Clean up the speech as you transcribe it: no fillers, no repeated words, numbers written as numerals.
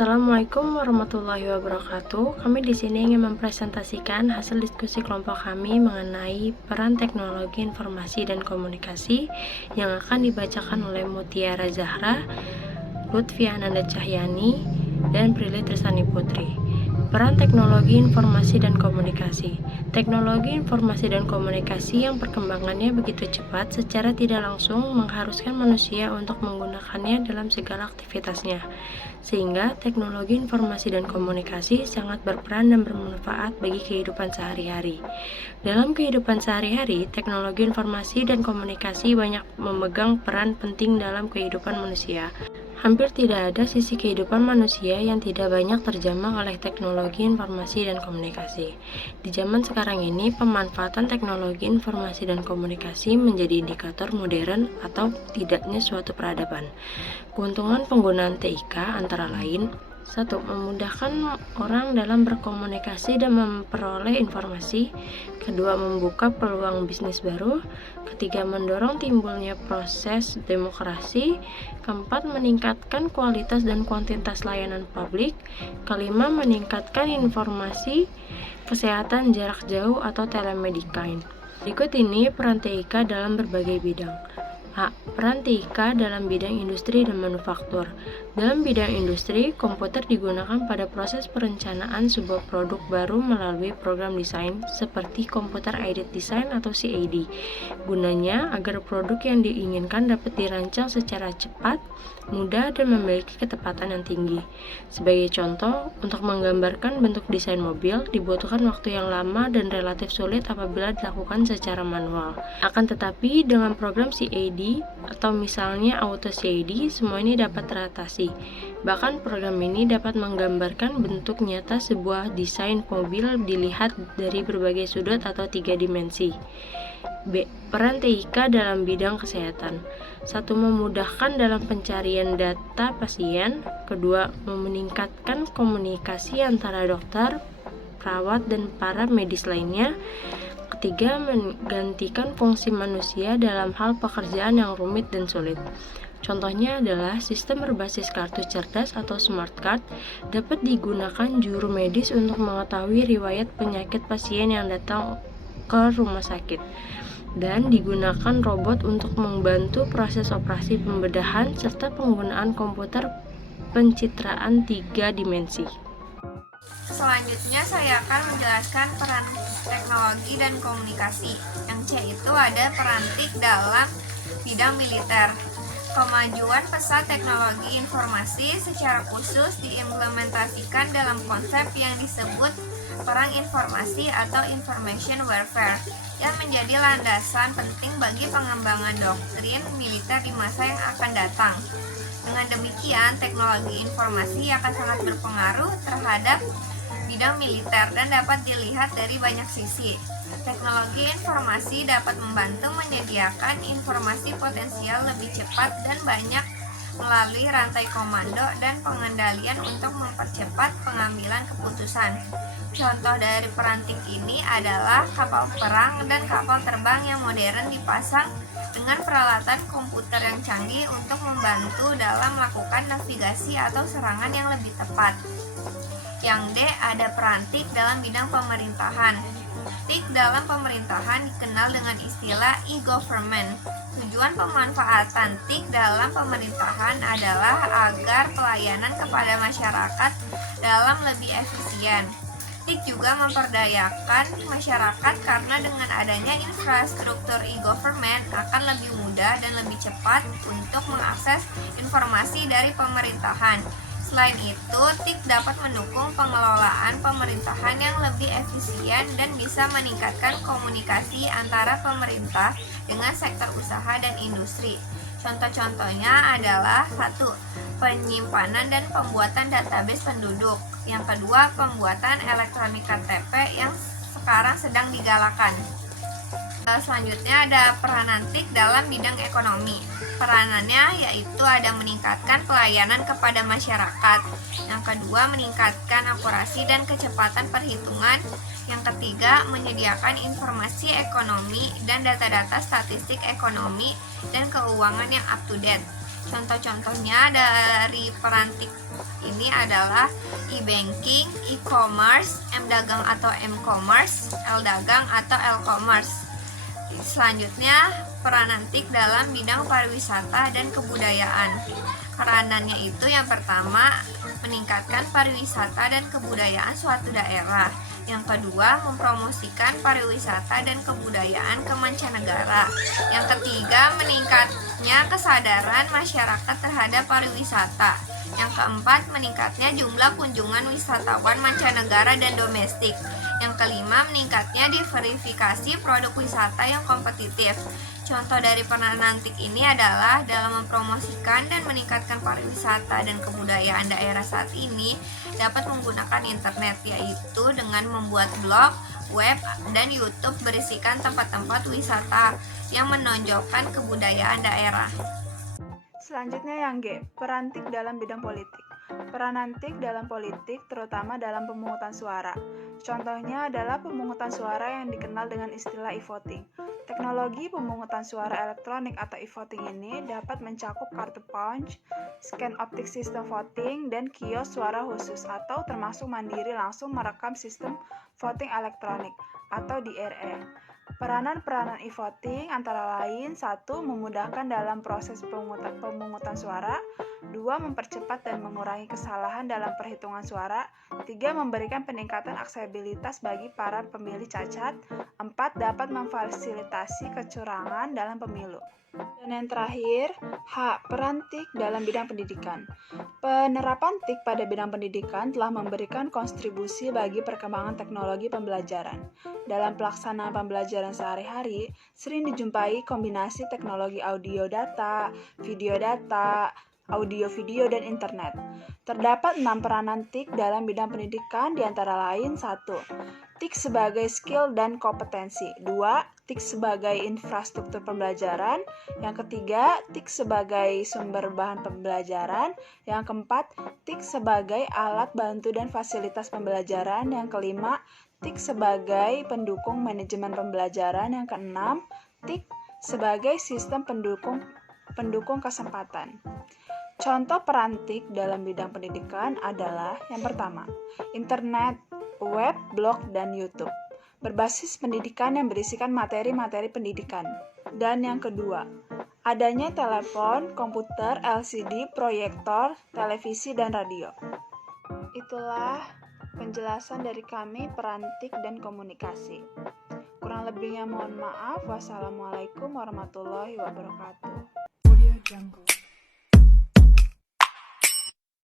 Assalamualaikum warahmatullahi wabarakatuh. Kami di sini ingin mempresentasikan hasil diskusi kelompok kami mengenai peran teknologi informasi dan komunikasi yang akan dibacakan oleh Mutiara Zahra, Lutfi Ananda Cahyani, dan Prilly Trisani Putri. Peran teknologi informasi dan komunikasi. Teknologi informasi dan komunikasi yang perkembangannya begitu cepat secara tidak langsung mengharuskan manusia untuk menggunakannya dalam segala aktivitasnya. Sehingga teknologi informasi dan komunikasi sangat berperan dan bermanfaat bagi kehidupan sehari-hari. Dalam kehidupan sehari-hari, teknologi informasi dan komunikasi banyak memegang peran penting dalam kehidupan manusia. Hampir tidak ada sisi kehidupan manusia yang tidak banyak terjamah oleh teknologi informasi dan komunikasi. Di zaman sekarang ini, pemanfaatan teknologi informasi dan komunikasi menjadi indikator modern atau tidaknya suatu peradaban. Keuntungan penggunaan TIK antara lain: 1. Memudahkan orang dalam berkomunikasi dan memperoleh informasi. 2. Membuka peluang bisnis baru. 3. Mendorong timbulnya proses demokrasi. 4. Meningkatkan kualitas dan kuantitas layanan publik. 5. Meningkatkan informasi kesehatan jarak jauh atau telemedicine. Berikut ini peran TIK dalam berbagai bidang. A. Peran TIK dalam bidang industri dan manufaktur. Dalam bidang industri, komputer digunakan pada proses perencanaan sebuah produk baru melalui program desain seperti Computer Aided Design atau CAD. Gunanya agar produk yang diinginkan dapat dirancang secara cepat, mudah, dan memiliki ketepatan yang tinggi. Sebagai contoh, untuk menggambarkan bentuk desain mobil dibutuhkan waktu yang lama dan relatif sulit apabila dilakukan secara manual. Akan tetapi, dengan program CAD atau misalnya Auto CAD, semua ini dapat teratasi. Bahkan program ini dapat menggambarkan bentuk nyata sebuah desain mobil dilihat dari berbagai sudut atau 3 dimensi. B. Peran TIK dalam bidang kesehatan. 1. Memudahkan dalam pencarian data pasien. 2. Meningkatkan komunikasi antara dokter, perawat, dan para medis lainnya. 3. Menggantikan fungsi manusia dalam hal pekerjaan yang rumit dan sulit. Contohnya adalah sistem berbasis kartu cerdas atau smart card dapat digunakan juru medis untuk mengetahui riwayat penyakit pasien yang datang ke rumah sakit, dan digunakan robot untuk membantu proses operasi pembedahan serta penggunaan komputer pencitraan 3 dimensi. Selanjutnya saya akan menjelaskan peran teknologi dan komunikasi. Yang C itu ada peran TIK dalam bidang militer. Kemajuan pesat teknologi informasi secara khusus diimplementasikan dalam konsep yang disebut perang informasi atau information warfare yang menjadi landasan penting bagi pengembangan doktrin militer di masa yang akan datang. Dengan demikian, teknologi informasi akan sangat berpengaruh terhadap bidang militer dan dapat dilihat dari banyak sisi. Teknologi informasi dapat membantu menyediakan informasi potensial lebih cepat dan banyak melalui rantai komando dan pengendalian untuk mempercepat pengambilan keputusan. Contoh dari peran TIK ini adalah kapal perang dan kapal terbang yang modern dipasang dengan peralatan komputer yang canggih untuk membantu dalam melakukan navigasi atau serangan yang lebih tepat. Yang D ada peran TIK dalam bidang pemerintahan. TIK dalam pemerintahan dikenal dengan istilah e-government. Tujuan pemanfaatan TIK dalam pemerintahan adalah agar pelayanan kepada masyarakat dalam lebih efisien. TIK juga memperdayakan masyarakat karena dengan adanya infrastruktur e-government akan lebih mudah dan lebih cepat untuk mengakses informasi dari pemerintahan. Selain itu, TIK dapat mendukung pengelolaan pemerintahan yang lebih efisien dan bisa meningkatkan komunikasi antara pemerintah dengan sektor usaha dan industri. Contoh-contohnya adalah 1. Penyimpanan dan pembuatan database penduduk. Yang kedua, pembuatan elektronik KTP yang sekarang sedang digalakan. Selanjutnya ada peranan TIK dalam bidang ekonomi. Peranannya yaitu ada meningkatkan pelayanan kepada masyarakat. Yang kedua, meningkatkan akurasi dan kecepatan perhitungan. Yang ketiga, menyediakan informasi ekonomi dan data-data statistik ekonomi dan keuangan yang up to date. Contoh-contohnya dari perantik ini adalah e-banking, e-commerce, m-dagang atau m-commerce, l-dagang atau l-commerce. Selanjutnya, peranantik dalam bidang pariwisata dan kebudayaan. Peranannya itu yang pertama, meningkatkan pariwisata dan kebudayaan suatu daerah. Yang kedua, mempromosikan pariwisata dan kebudayaan ke mancanegara. Yang ketiga, meningkatnya kesadaran masyarakat terhadap pariwisata. Yang keempat, meningkatnya jumlah kunjungan wisatawan mancanegara dan domestik. Yang kelima, meningkatnya diverifikasi produk wisata yang kompetitif. Contoh dari peranantik ini adalah dalam mempromosikan dan meningkatkan pariwisata dan kebudayaan daerah saat ini dapat menggunakan internet, yaitu dengan membuat blog, web, dan YouTube berisikan tempat-tempat wisata yang menonjolkan kebudayaan daerah. Selanjutnya yang G, perantik dalam bidang politik. Peranantik dalam politik terutama dalam pemungutan suara. Contohnya adalah pemungutan suara yang dikenal dengan istilah e-voting. Teknologi pemungutan suara elektronik atau e-voting ini dapat mencakup kartu punch, scan optik sistem voting, dan kios suara khusus atau termasuk mandiri langsung merekam sistem voting elektronik atau DRE. Peranan-peranan e-voting antara lain 1. Memudahkan dalam proses pemungutan suara, 2. Mempercepat dan mengurangi kesalahan dalam perhitungan suara, 3. Memberikan peningkatan aksesibilitas bagi para pemilih cacat, 4. Dapat memfasilitasi kecurangan dalam pemilu. Dan yang terakhir, H. Perantik dalam bidang pendidikan. Penerapan TIK pada bidang pendidikan telah memberikan kontribusi bagi perkembangan teknologi pembelajaran. Dalam pelaksanaan pembelajaran sehari-hari, sering dijumpai kombinasi teknologi audio data, video data, audio-video, dan internet. Terdapat 6 peranan TIK dalam bidang pendidikan diantara lain 1. TIK sebagai skill dan kompetensi. 2. TIK sebagai infrastruktur pembelajaran. Yang ketiga, TIK sebagai sumber bahan pembelajaran. Yang keempat, TIK sebagai alat bantu dan fasilitas pembelajaran. Yang kelima, TIK sebagai pendukung manajemen pembelajaran. Yang keenam, TIK sebagai sistem pendukung kesempatan. Contoh peran TIK dalam bidang pendidikan adalah yang pertama, internet, web, blog, dan YouTube, berbasis pendidikan yang berisikan materi-materi pendidikan. Dan yang kedua, adanya telepon, komputer, LCD, proyektor, televisi, dan radio. Itulah penjelasan dari kami peran TIK dan komunikasi. Kurang lebihnya mohon maaf. Wassalamualaikum warahmatullahi wabarakatuh. Audio Jungle.